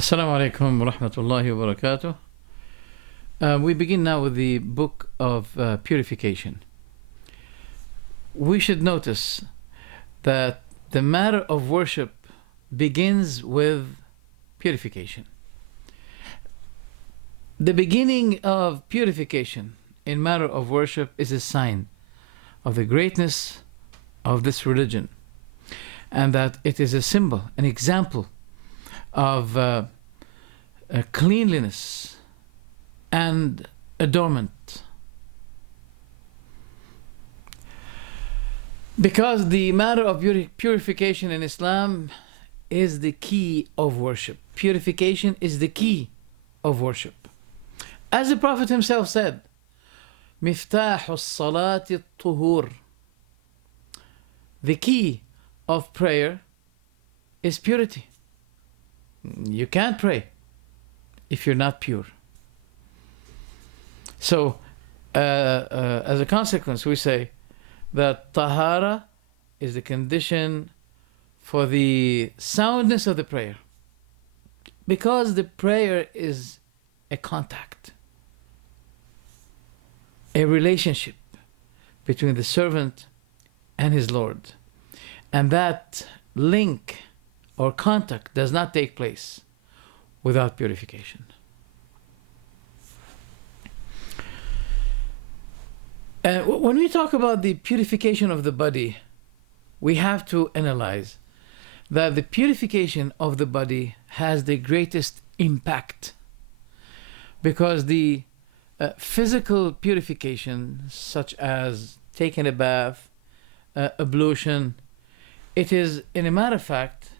Assalamu alaikum wa rahmatullahi wa barakatuh. We begin now with the book of purification. We should notice that the matter of worship begins with purification. The beginning of purification in matter of worship is a sign of the greatness of this religion, and that it is a symbol, an example of cleanliness and adornment. Because the matter of purification in Islam is the key of worship. Purification is the key of worship. As the Prophet himself said, مفتاح الصلاة الطهور. The key of prayer is purity. You can't pray if you're not pure. So, as a consequence, we say that tahara is the condition for the soundness of the prayer, because the prayer is a contact, a relationship between the servant and his Lord, and that link or contact does not take place without purification. When we talk about the purification of the body, we have to analyze that the purification of the body has the greatest impact, because the physical purification, such as taking a bath, ablution, it is, in a matter of fact,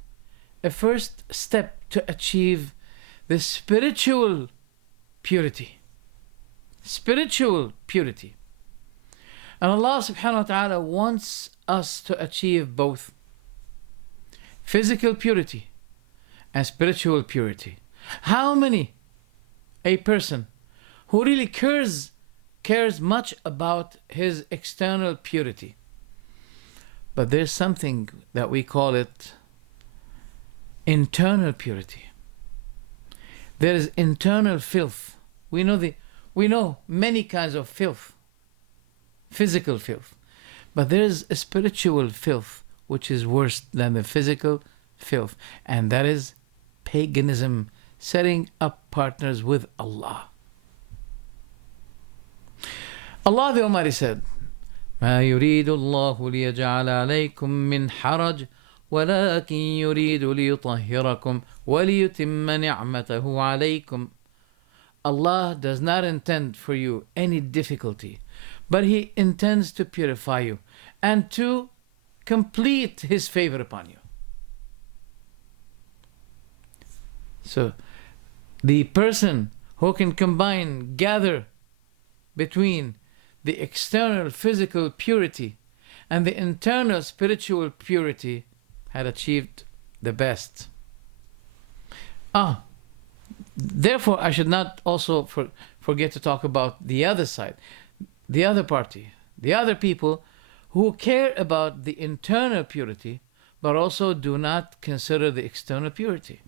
a first step to achieve the spiritual purity. Spiritual purity. And Allah subhanahu wa ta'ala wants us to achieve both physical purity and spiritual purity. How many a person who really cares much about his external purity, but there's something that we call it internal purity. There is internal filth. We know many kinds of filth, physical filth, but there is a spiritual filth which is worse than the physical filth, and that is paganism, setting up partners with Allah. Allah the Almighty said, ما يريد الله ليجعل عليكم من حرج ولكن يريد ليطهركم وليتم نعمته عليكم. Allah does not intend for you any difficulty, but He intends to purify you and to complete His favor upon you. So, the person who can gather between the external physical purity and the internal spiritual purity had achieved the best. Therefore, I should not also forget to talk about the other side, the other party, the other people who care about the internal purity, but also do not consider the external purity.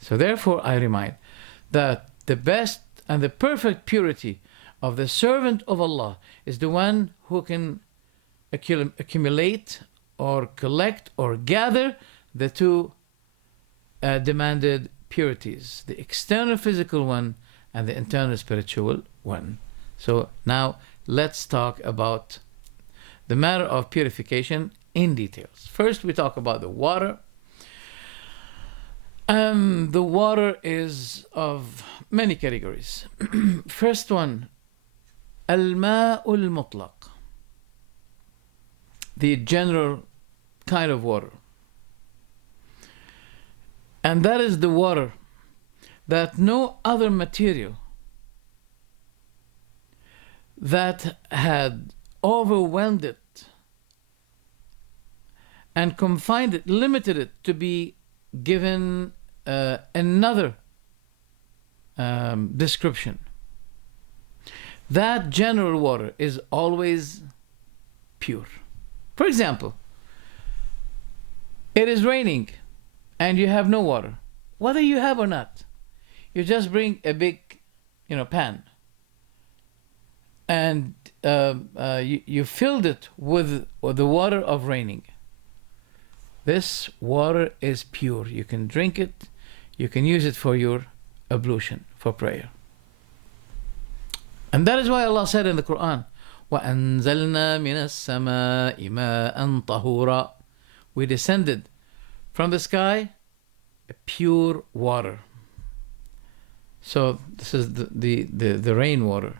So therefore, I remind that the best and the perfect purity of the servant of Allah is the one who can accumulate or collect or gather the two demanded purities, the external physical one and the internal spiritual one. So now let's talk about the matter of purification in details. First, we talk about the water. The water is of many categories. First one, الماء المطلق, the general kind of water. And that is the water that no other material that had overwhelmed it and confined it, limited it to be given another description. That general water is always pure. For example, it is raining and you have no water. whether you have or not, you just bring a big, pan, and you filled it with the water of raining. This water is pure. You can drink it. You can use it for your ablution, for prayer. And that is why Allah said in the Quran, وَأَنزَلْنَا مِنَ السَّمَاءِ مَاءً طَهُورًا. We descended from the sky a pure water. So this is the rainwater.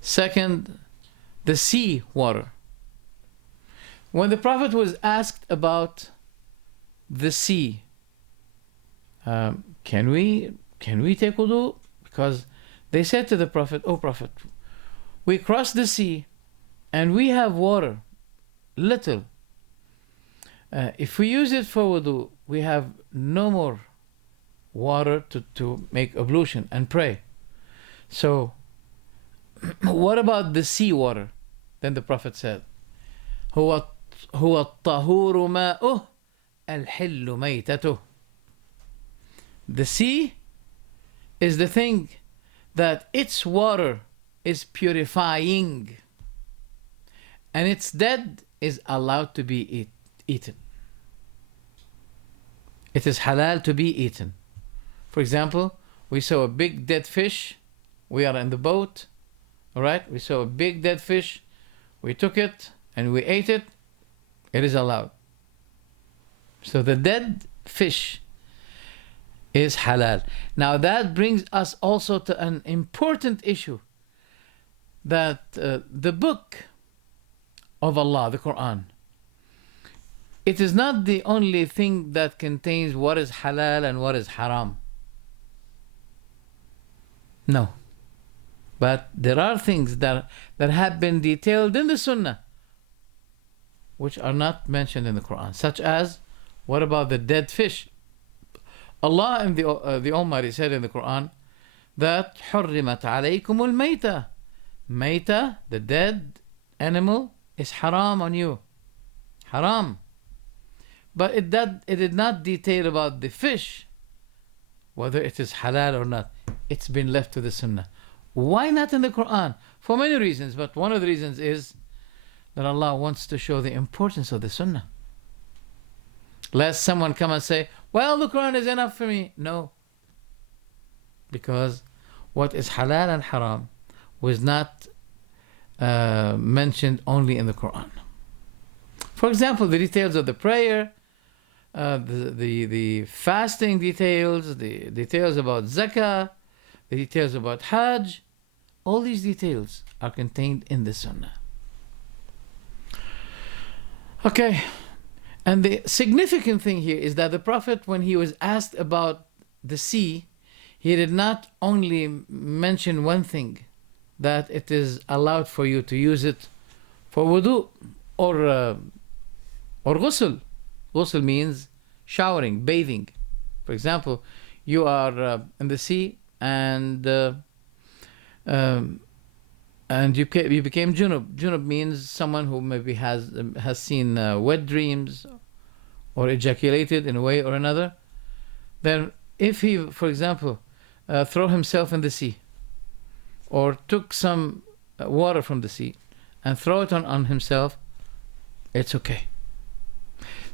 Second, the sea water. When the Prophet was asked about the sea, can we take wudu? Because they said to the Prophet, "Oh Prophet, we crossed the sea and we have water, little. If we use it for wudu, we have no more water to make ablution and pray. So what about the sea water?" Then the Prophet said, هو الطهور ماؤه الحل ميتته. The sea is the thing that its water is purifying, and its dead is allowed to be eaten. It is halal to be eaten. For example, we saw a big dead fish. We are in the boat. All right, we saw a big dead fish. We took it and we ate it. It is allowed. So the dead fish is halal. Now that brings us also to an important issue, that the book of Allah, the Quran, it is not the only thing that contains what is halal and what is haram. No. But there are things that have been detailed in the Sunnah which are not mentioned in the Quran, such as, what about the dead fish? Allah and the Almighty said in the Quran that حُرِّمَتْ عَلَيْكُمُ الْمَيْتَةِ. Mayta, the dead animal, is haram on you. Haram. But it did not detail about the fish, whether it is halal or not. It's been left to the Sunnah. Why not in the Quran? For many reasons, but one of the reasons is that Allah wants to show the importance of the Sunnah. Lest someone come and say, well, the Quran is enough for me. No. Because what is halal and haram was not mentioned only in the Quran. For example, the details of the prayer, the fasting details, the details about zakah, the details about hajj, all these details are contained in the Sunnah. Okay, and the significant thing here is that the Prophet, when he was asked about the sea, he did not only mention one thing, that it is allowed for you to use it for wudu or ghusl. Ghusl means showering, bathing. For example, you are in the sea and you became junub. Junub means someone who maybe has seen wet dreams or ejaculated in a way or another. Then if he, for example, throw himself in the sea or took some water from the sea and throw it on himself, it's okay.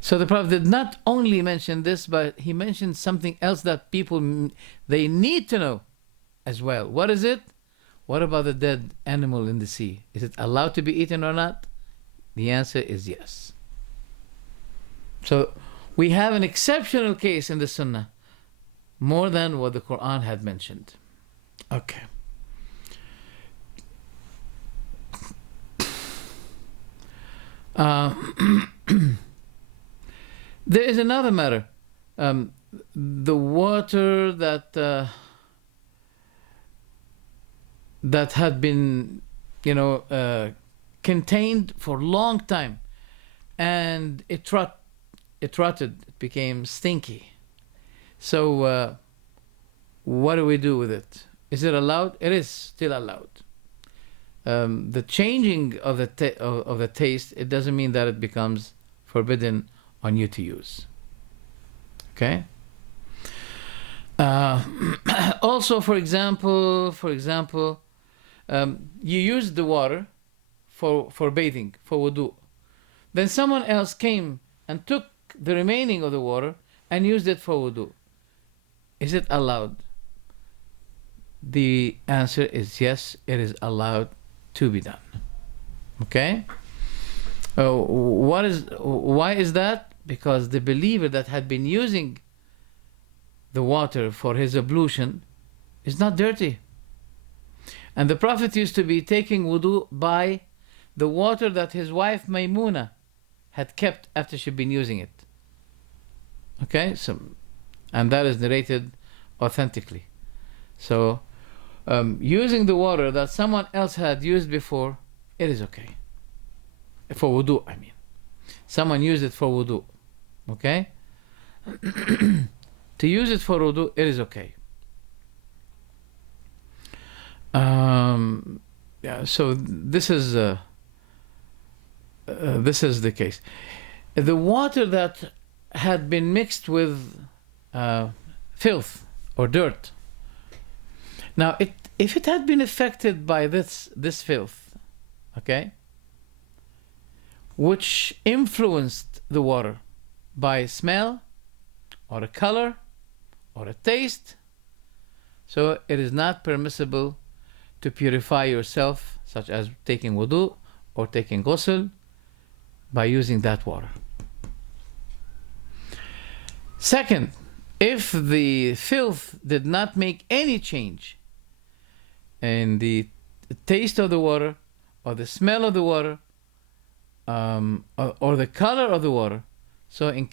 So the Prophet did not only mention this, but he mentioned something else that people, they need to know as well. What is it? What about the dead animal in the sea? Is it allowed to be eaten or not? The answer is yes. So we have an exceptional case in the Sunnah, more than what the Quran had mentioned. Okay. There is another matter. The water that had been, contained for a long time, and it rotted, it became stinky. So what do we do with it? Is it allowed? It is still allowed. The changing of the taste, it doesn't mean that it becomes forbidden on you to use. Okay? Uh, Also, for example, you used the water for bathing, for wudu. Then someone else came and took the remaining of the water and used it for wudu. Is it allowed? The answer is yes, it is allowed to be done. Okay? Why is that? Because the believer that had been using the water for his ablution is not dirty. And the Prophet used to be taking wudu by the water that his wife Maymuna had kept after she'd been using it. Okay? And that is narrated authentically. So, using the water that someone else had used before, it is okay. For wudu, I mean. Someone used it for wudu. Okay? To use it for wudu, it is okay. Yeah, so this is the case. The water that had been mixed with filth or dirt. Now, if it had been affected by this filth, okay, which influenced the water by smell or a color or a taste, so it is not permissible to purify yourself, such as taking wudu or taking ghusl, by using that water. Second, if the filth did not make any change in the taste of the water or the smell of the water or the color of the water, so in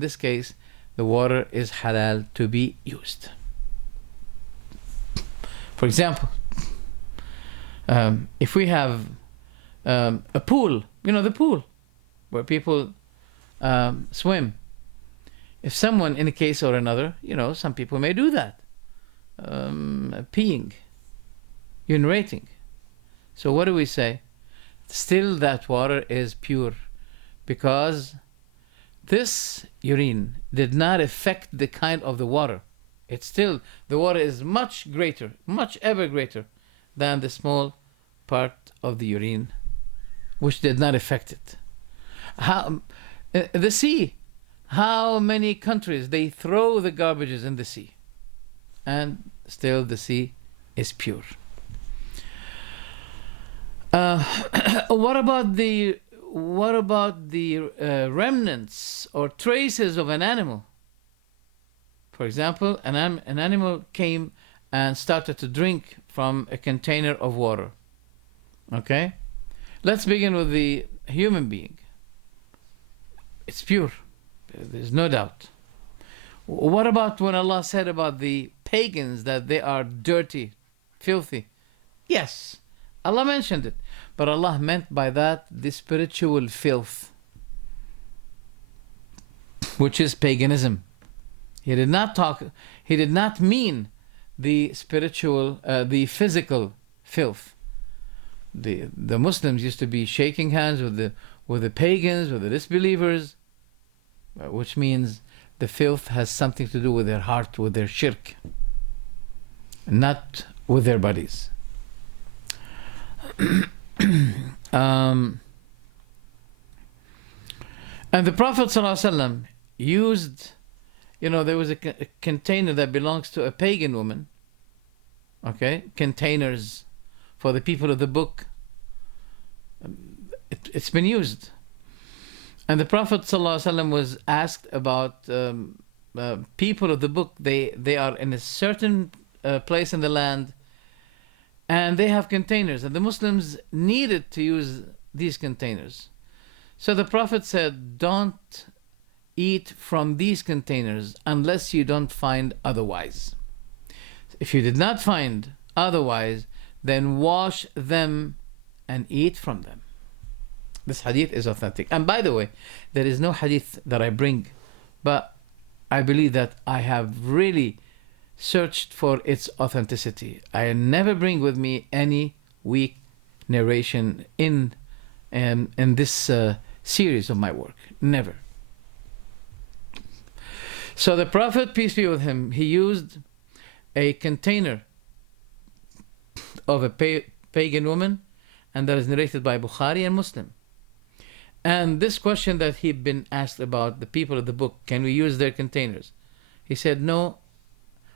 this case the water is halal to be used. For example, if we have a pool, the pool where people swim, if someone in a case or another, some people may do that, peeing, urinating. So what do we say? Still that water is pure, because this urine did not affect the kind of the water. It's still, the water is much greater, much ever greater than the small part of the urine, which did not affect it. The sea, how many countries they throw the garbages in the sea, and still the sea is pure. What about the remnants or traces of an animal? For example, an animal came and started to drink from a container of water. Okay? Let's begin with the human being. It's pure. There's no doubt. What about when Allah said about the pagans that they are dirty, filthy? Yes, Allah mentioned it. But Allah meant by that the spiritual filth, which is paganism. He did not mean the spiritual, the physical filth. The Muslims used to be shaking hands with the pagans, with the disbelievers, which means the filth has something to do with their heart, with their shirk, not with their bodies. And the Prophet ﷺ used, there was a container that belongs to a pagan woman. Okay, containers for the people of the book. It's been used. And the Prophet ﷺ was asked about people of the book. They are in a certain place in the land, and they have containers, and the Muslims needed to use these containers. So the Prophet said, don't eat from these containers unless you don't find otherwise. If you did not find otherwise, then wash them and eat from them. This hadith is authentic. And by the way, there is no hadith that I bring, but I believe that I have really searched for its authenticity. I never bring with me any weak narration in this series of my work. Never. So the Prophet, peace be with him, he used a container of a pagan woman, and that is narrated by Bukhari and Muslim. And this question that he'd been asked about the people of the book, can we use their containers? He said, no,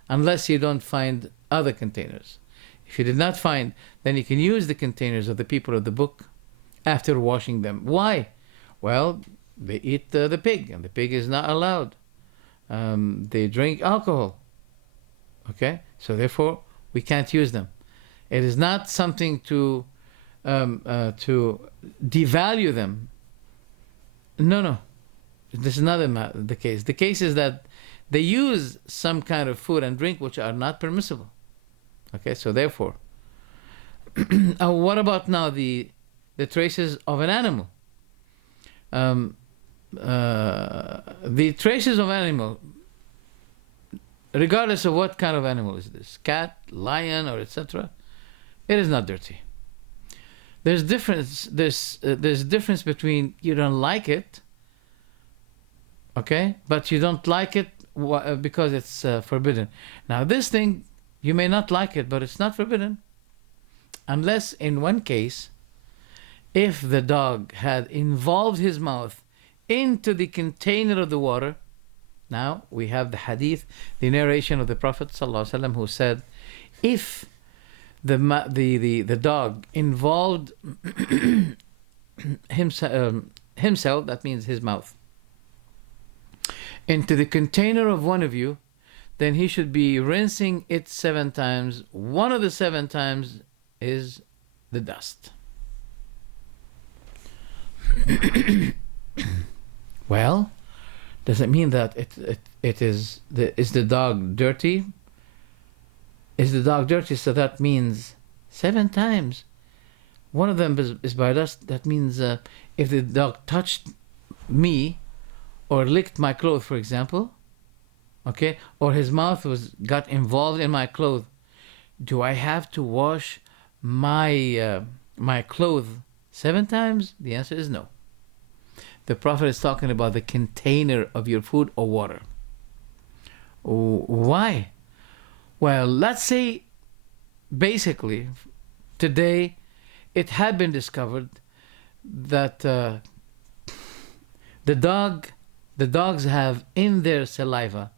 unless you don't find other containers. If you did not find, then you can use the containers of the people of the book after washing them. Why? Well, they eat the pig, and the pig is not allowed. They drink alcohol. Okay? So therefore, we can't use them. It is not something to devalue them. No. This is not the case. The case is that they use some kind of food and drink which are not permissible. Okay, so therefore, what about now the traces of an animal? The traces of animal, regardless of what kind of animal is this, cat, lion, or etc., it is not dirty. There's difference. There's difference between you don't like it, okay, but you don't like it because it's forbidden. Now this thing, you may not like it, but it's not forbidden, unless in one case, if the dog had involved his mouth into the container of the water. Now we have the hadith, the narration of the Prophet ﷺ, who said, if the dog involved himself, that means his mouth, into the container of one of you, then he should be rinsing it 7 times. One of the 7 times is the dust. Well, does it mean that is the dog dirty? Is the dog dirty? So that means 7 times. One of them is by dust. That means if the dog touched me or licked my clothes, for example, okay, or his mouth got involved in my clothes, do I have to wash my clothes 7 times? The answer is no. The Prophet is talking about the container of your food or water. Why? Well, let's say basically today it had been discovered that the dogs have in their saliva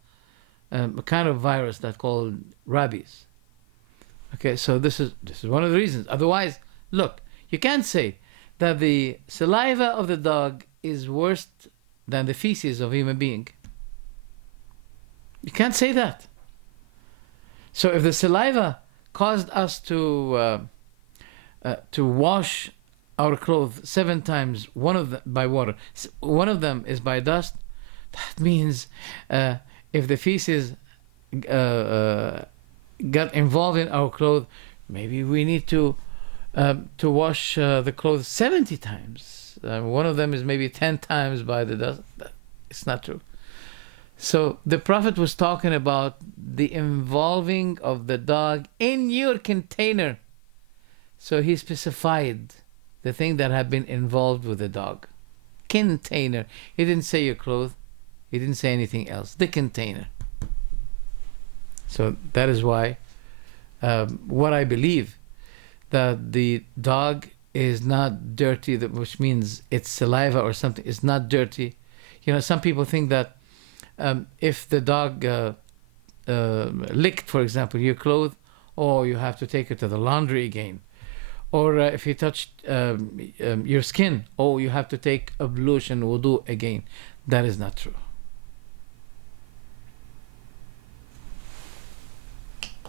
a kind of virus that's called rabies. Okay, so this is one of the reasons. Otherwise, look, you can't say that the saliva of the dog is worse than the feces of a human being. You can't say that. So if the saliva caused us to wash our clothes 7 times, one of them by water, one of them is by dust, that means if the feces got involved in our clothes, maybe we need to wash the clothes 70 times. One of them is maybe 10 times by the dust. It's not true. So the Prophet was talking about the involving of the dog in your container. So he specified the thing that had been involved with the dog. Container. He didn't say your clothes. He didn't say anything else. The container. So that is why what I believe, that the dog is not dirty, which means its saliva or something is not dirty. You know, some people think that if the dog licked, for example, your clothes, or you have to take it to the laundry again. Or if he touched your skin, you have to take ablution, wudu again. That is not true.